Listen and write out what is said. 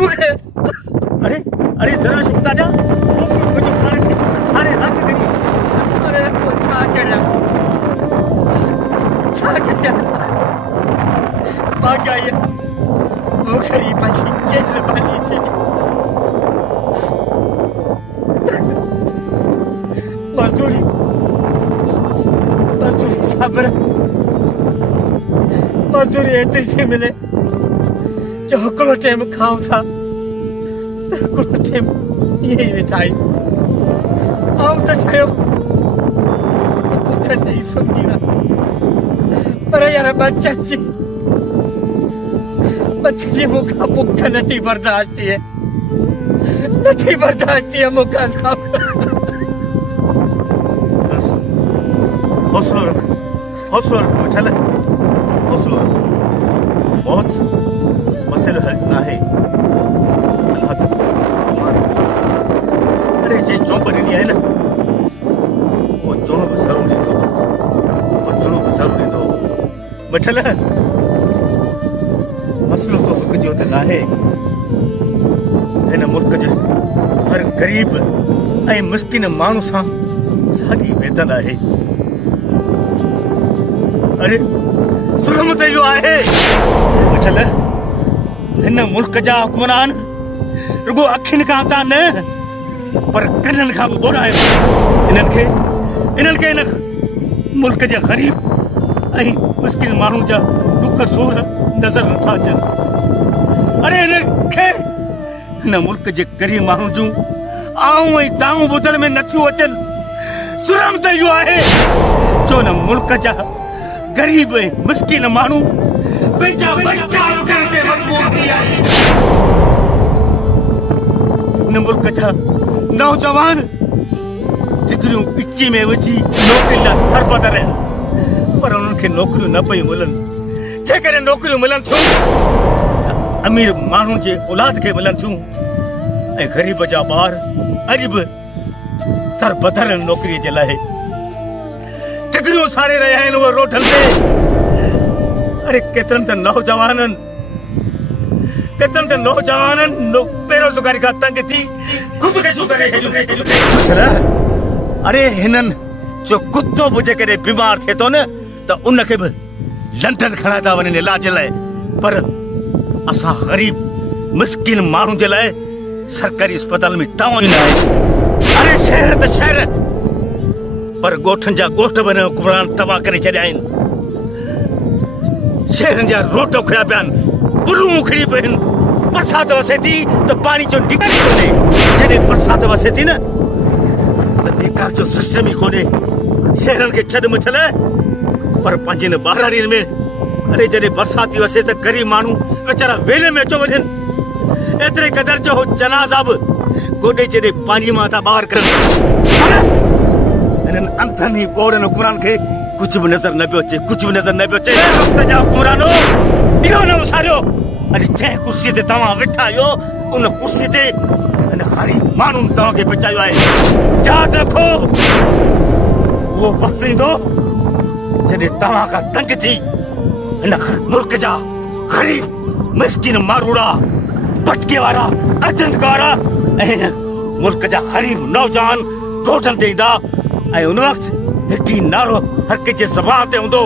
मुखे अरे अरे दरवेश उता जा मुझे पाण के सारे रख करी अरे को छा करया भाग्या ये मुखरी पछी जेल बनी छे मजदूरी सब्र मजदूरी एतरी थी मिले जो हिकिड़ो टाइम खाऊं था हिकिड़ो टाइम ईअं ई वेठा आहियूं आऊं त चयो बुख चई सुम्ही रह पर यार बच्ची मूंखां बुख नथी बर्दाश्त थिए मूंखां हौसलो रख चल हौसलो रख बहुत मसलो हल ना है अल्लाह तो अरे जे जो बनी है ना वो जोनो भी जरूरी दो मठल मसलो तो हुक जो तो ना है इन मुल्क जे हर गरीब ऐं मिस्किन मानू सां साॻी वेतन है अरे सुलम तो यो है मठल इन मुल्क जा हुक्मरान रुगो अखिन का था न पर कनन का बोरा इनन के इन मुल्क जे गरीब ऐं मिस्किन मानू जा दुख सूर नजर नथा अचन अरे इन मुल्क जे गरीब मानू जूं आऊं ऐं ताऊं ॿुधण में नथियूं अचन सुलम तो यो है जो न मुल्क जा गरीब मिस्किन मानू पंहिंजा बच्चा रुकण ते मजबूर थी आहे न मुल्क जा नौजवान डिग्रियूं पिची में विझी नौकरी लाइ तरबदर आहिनि पर उन्हनि खे नौकरियूं न पयूं मिलनि जेकॾहिं नौकरियूं मिलनि थियूं त अमीर माण्हुनि जे औलाद खे मिलनि थियूं ऐं ग़रीब जा ॿार अॼु बि तरबदर आहिनि नौकरीअ जे लाइ डिग्रियूं सारे रहिया आहिनि उहे रोडनि ते अरे केतिरनि त नौजवाननि बेरोज़गारी खां तंग थी ख़ुदकुशी करे अरे हिननि जो कुत्तो बि जेकॾहिं बीमार थिए थो न त उनखे बि लंडन खणा था वञनि इलाज लाइ पर असां ग़रीब मिस्किन माण्हू जे लाइ सरकारी अस्पताल में दवाऊं न आहिनि अरे शहर त शहर पर ॻोठनि जा ॻोठ बि हुक्मरान तबाह करे छॾिया आहिनि शहरनि जा रोड उखड़िया पिया आहिनि पुलूं उखड़ी पियूं आहिनि बरसात वसे थी त पाणी जो निकर कोन्हे जॾहिं बरसात वसे थी न त निकार जो सिस्टम ई कोन्हे शहरनि खे छॾ मथल पर पंहिंजे न ॿारहरीनि में अरे जॾहिं बरसाती वसे त गरीब माण्हू वीचारा वेले में अचो वञनि एतिरे क़दर जो जनाज़ा बि गोॾे जॾहिं पाणी मां था ॿाहिरि करनि हिननि अंधनि ई ॿोड़नि हुक्मरान खे कुछ भी नजर न पियो अचे वक़्त जा हुक्मरानो इहो न उसारियो अरे जंहिं कुर्सीअ ते तव्हां वेठा आहियो उन कुर्सी ते हिन ग़रीब माण्हुनि तव्हांखे बचायो आहे यादि रखो उहो वक़्तु ईंदो जॾहिं तव्हां खां तंग थी हिन मुल्क जा ग़रीब मिस्किन मारूड़ा भटके वारा अजंग वारा ऐं हिन मुल्क जा ग़रीब नौजवान रोडनि ते ईंदा ऐं उन वक़्तु हिकु ई नारो हर कंहिंजे ज़बान ते हूंदो